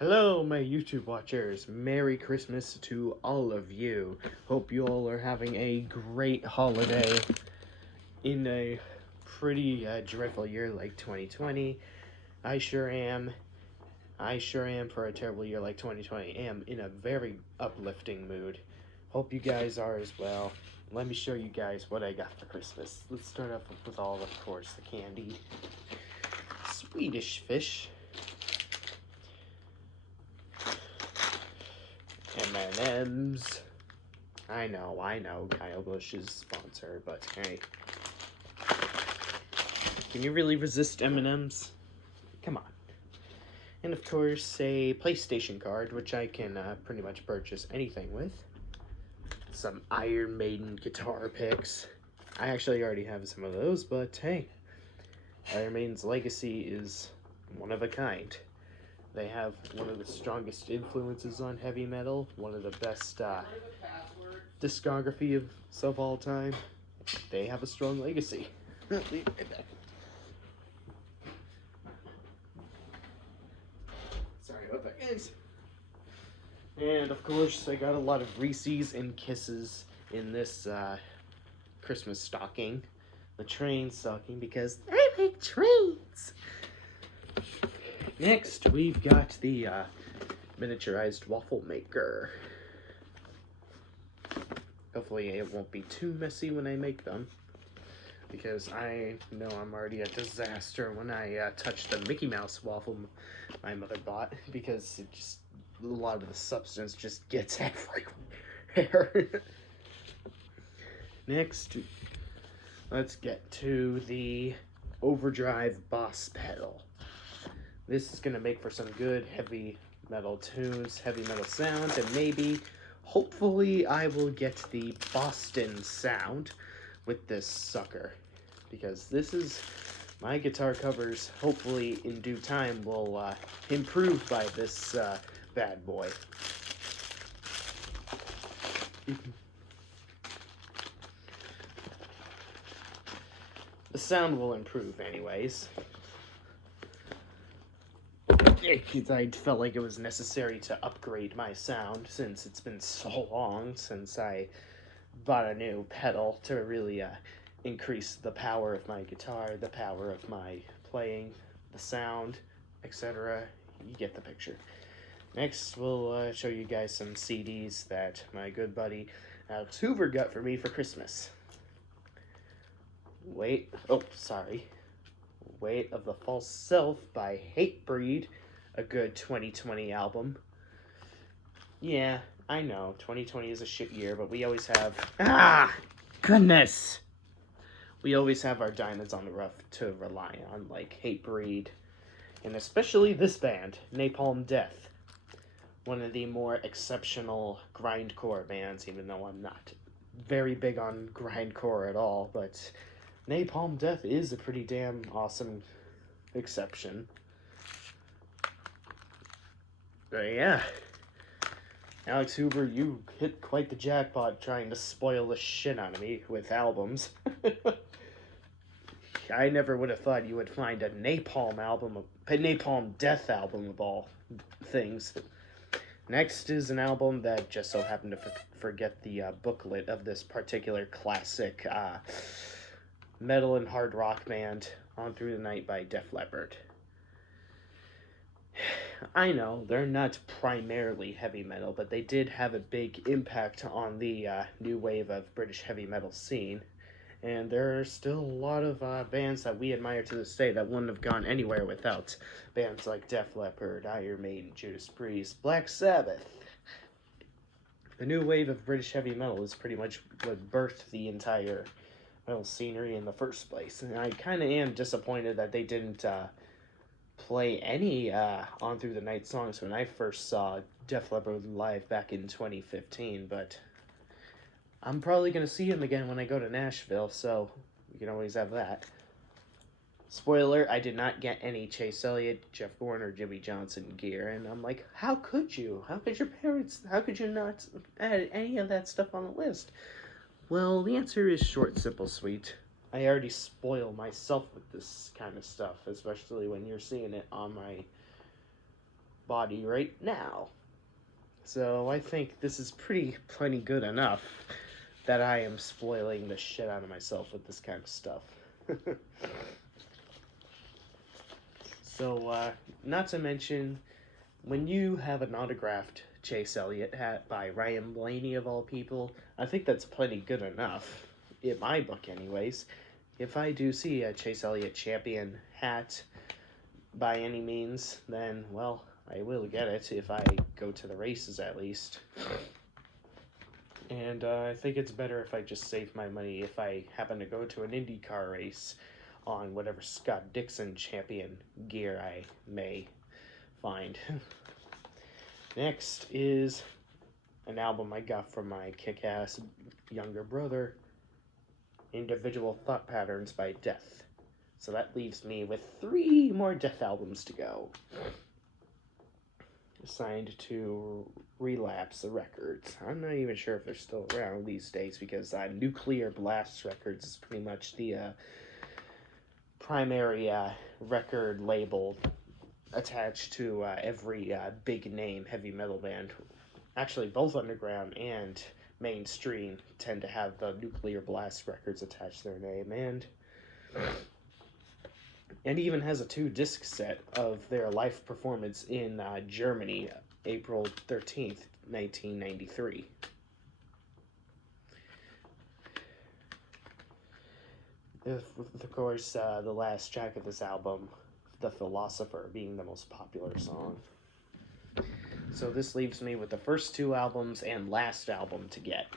Hello, my YouTube watchers. Merry Christmas to all of you. Hope you all are having a great holiday in a pretty dreadful year like 2020. I sure am. I sure am for a terrible year like 2020. I am in a very uplifting mood. Hope you guys are as well. Let me show you guys what I got for Christmas. Let's start off with all, of course, the candy. Swedish fish. M&M's. I know, Kyle Busch's sponsor, but hey. Can you really resist M&M's? Come on. And of course, a PlayStation card, which I can pretty much purchase anything with. Some Iron Maiden guitar picks. I actually already have some of those, but hey. Iron Maiden's legacy is one of a kind. They have one of the strongest influences on heavy metal, one of the best discography of all time. They have a strong legacy. Sorry about that, guys. And of course, I got a lot of Reese's and Kisses in this Christmas stocking. The train stocking, because I like trains. Next, we've got the miniaturized waffle maker. Hopefully it won't be too messy when I make them, because I know I'm already a disaster when I touch the Mickey Mouse waffle my mother bought, because it just, a lot of the substance just gets everywhere. Next, let's get to the Overdrive boss pedal. This is going to make for some good heavy metal tunes, heavy metal sound, and maybe, hopefully, I will get the Boston sound with this sucker. Because this is, my guitar covers, hopefully, in due time, will improve by this bad boy. The sound will improve anyways. I felt like it was necessary to upgrade my sound since it's been so long since I bought a new pedal to really increase the power of my guitar, the power of my playing, the sound, etc. You get the picture. Next, we'll show you guys some CDs that my good buddy Alex Hoover got for me for Christmas. Weight of the False Self by Hatebreed, a good 2020 album. Yeah, I know, 2020 is a shit year, but we always have... goodness! We always have our diamonds on the rough to rely on, like Hatebreed, and especially this band, Napalm Death. One of the more exceptional grindcore bands, even though I'm not very big on grindcore at all, but Napalm Death is a pretty damn awesome exception. But yeah, Alex Hoover, you hit quite the jackpot trying to spoil the shit out of me with albums. I never would have thought you would find a Napalm Death album of all things. Next is an album that just so happened to forget the booklet of this particular classic metal and hard rock band, On Through the Night by Def Leppard. I know, they're not primarily heavy metal, but they did have a big impact on the new wave of British heavy metal scene. And there are still a lot of bands that we admire to this day that wouldn't have gone anywhere without bands like Def Leppard, Iron Maiden, Judas Priest, Black Sabbath. The new wave of British heavy metal is pretty much what birthed the entire metal scenery in the first place. And I kind of am disappointed that they didn't play any On Through the Night songs when I first saw Def Leppard live back in 2015, but I'm probably going to see him again when I go to Nashville, so we can always have that. Spoiler, I did not get any Chase Elliott, Jeff Gordon, or Jimmy Johnson gear, and I'm like, how could you? How could your parents, how could you not add any of that stuff on the list? Well, the answer is short, simple, sweet. I already spoil myself with this kind of stuff, especially when you're seeing it on body right now. So I think this is plenty good enough that I am spoiling the shit out of myself with this kind of stuff. So, not to mention, when you have an autographed Chase Elliott hat by Ryan Blaney of all people, I think that's plenty good enough, in my book anyways. If I do see a Chase Elliott champion hat by any means, then, well, I will get it if I go to the races at least. And I think it's better if I just save my money if I happen to go to an IndyCar race on whatever Scott Dixon champion gear I may find. Next is an album I got from my kick-ass younger brother, Individual Thought Patterns by Death. So that leaves me with 3 more Death albums to go. Signed to Relapse Records. I'm not even sure if they're still around these days because Nuclear Blast Records is pretty much the primary record label attached to every big name heavy metal band. Actually, both underground and mainstream tend to have the Nuclear Blast Records attached to their name, and even has a 2-disc set of their live performance in Germany, April 13th, 1993. Of course, the last track of this album, The Philosopher, being the most popular song. So this leaves me with the first 2 albums and last album to get.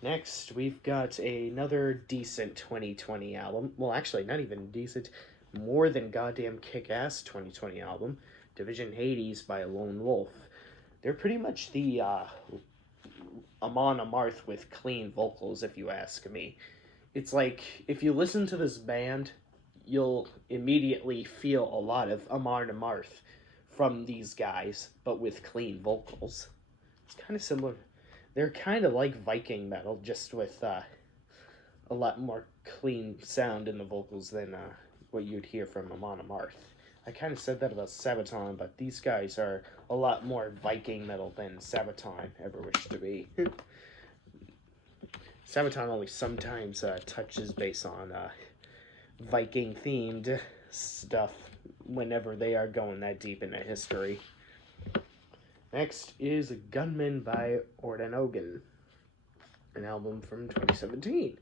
Next, we've got another decent 2020 album. Well, actually, not even decent. More than goddamn kick-ass 2020 album. Division Hades by Lone Wolf. They're pretty much the Amon Amarth with clean vocals, if you ask me. It's like, if you listen to this band, you'll immediately feel a lot of Amon Amarth from these guys, but with clean vocals. It's kind of similar. They're kind of like Viking metal, just with a lot more clean sound in the vocals than what you'd hear from Amon Amarth. I kind of said that about Sabaton, but these guys are a lot more Viking metal than Sabaton ever wished to be. Sabaton only sometimes touches base on Viking-themed stuff whenever they are going that deep into history. Next is Gunman by Ordenogan, an album from 2017.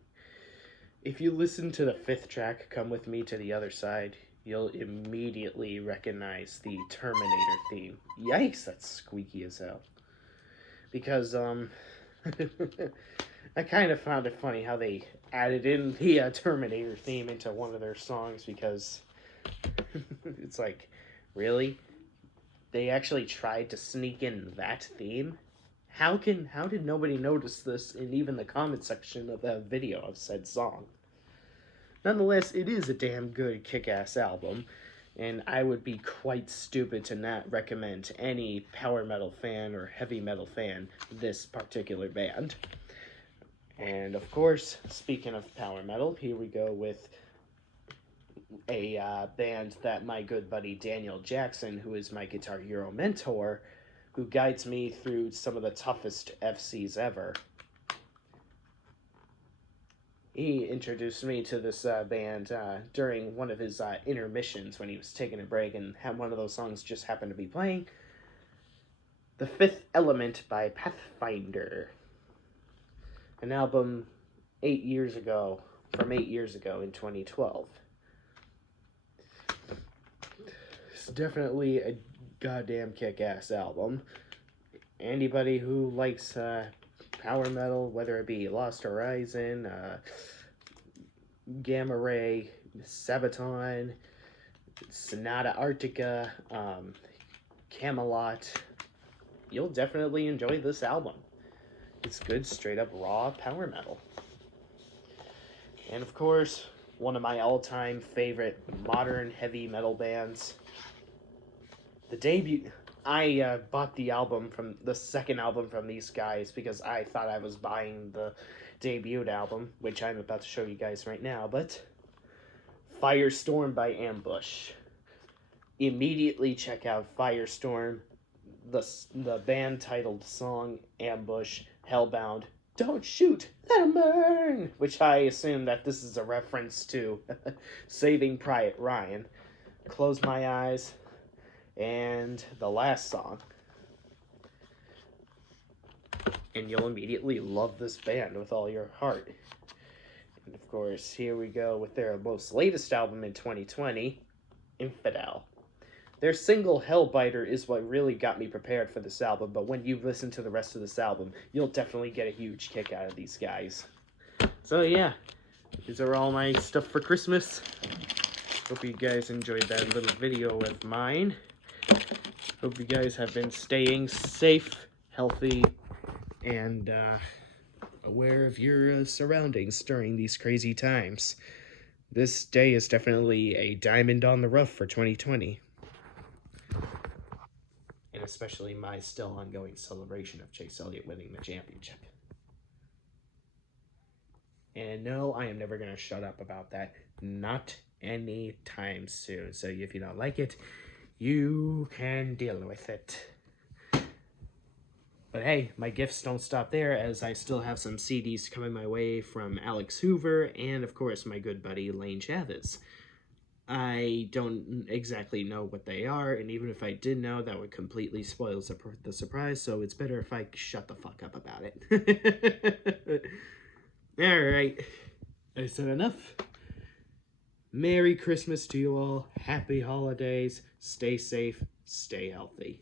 If you listen to the 5th track, Come With Me to the Other Side, you'll immediately recognize the Terminator theme. Yikes, that's squeaky as hell. Because, I kind of found it funny how they added in the Terminator theme into one of their songs, because it's like, really? They actually tried to sneak in that theme? How did nobody notice this in even the comment section of the video of said song? Nonetheless, it is a damn good kick-ass album, and I would be quite stupid to not recommend any power metal fan or heavy metal fan this particular band. And of course, speaking of power metal, here we go with a band that my good buddy Daniel Jackson, who is my Guitar Hero mentor, who guides me through some of the toughest FCs ever. He introduced me to this band during one of his intermissions when he was taking a break, and had one of those songs just happened to be playing. The Fifth Element by Pathfinder. An album from 8 years ago in 2012. It's definitely a goddamn kick-ass album. Anybody who likes power metal, whether it be Lost Horizon, Gamma Ray, Sabaton, Sonata Arctica, Camelot, you'll definitely enjoy this album. It's good, straight-up, raw power metal. And of course, one of my all-time favorite modern heavy metal bands. The debut... I bought the second album from these guys because I thought I was buying the debut album, which I'm about to show you guys right now, but Firestorm by Ambush. Immediately check out Firestorm, the band titled song Ambush, Hellbound, Don't Shoot, Let 'em Burn, which I assume that this is a reference to Saving Private Ryan. Close My Eyes, and the last song. And you'll immediately love this band with all your heart. And of course, here we go with their most latest album in 2020, Infidel. Their single, Hellbiter, is what really got me prepared for this album, but when you listen to the rest of this album, you'll definitely get a huge kick out of these guys. So yeah, these are all my stuff for Christmas. Hope you guys enjoyed that little video of mine. Hope you guys have been staying safe, healthy, and aware of your surroundings during these crazy times. This day is definitely a diamond on the rough for 2020. And especially my still ongoing celebration of Chase Elliott winning the championship. And no, I am never going to shut up about that. Not anytime soon. So if you don't like it, you can deal with it. But hey, my gifts don't stop there, as I still have some CDs coming my way from Alex Hoover and, of course, my good buddy Lane Chavez. I don't exactly know what they are, and even if I did know, that would completely spoil the surprise, so it's better if I shut the fuck up about it. Alright, I said enough. Merry Christmas to you all, happy holidays, stay safe, stay healthy.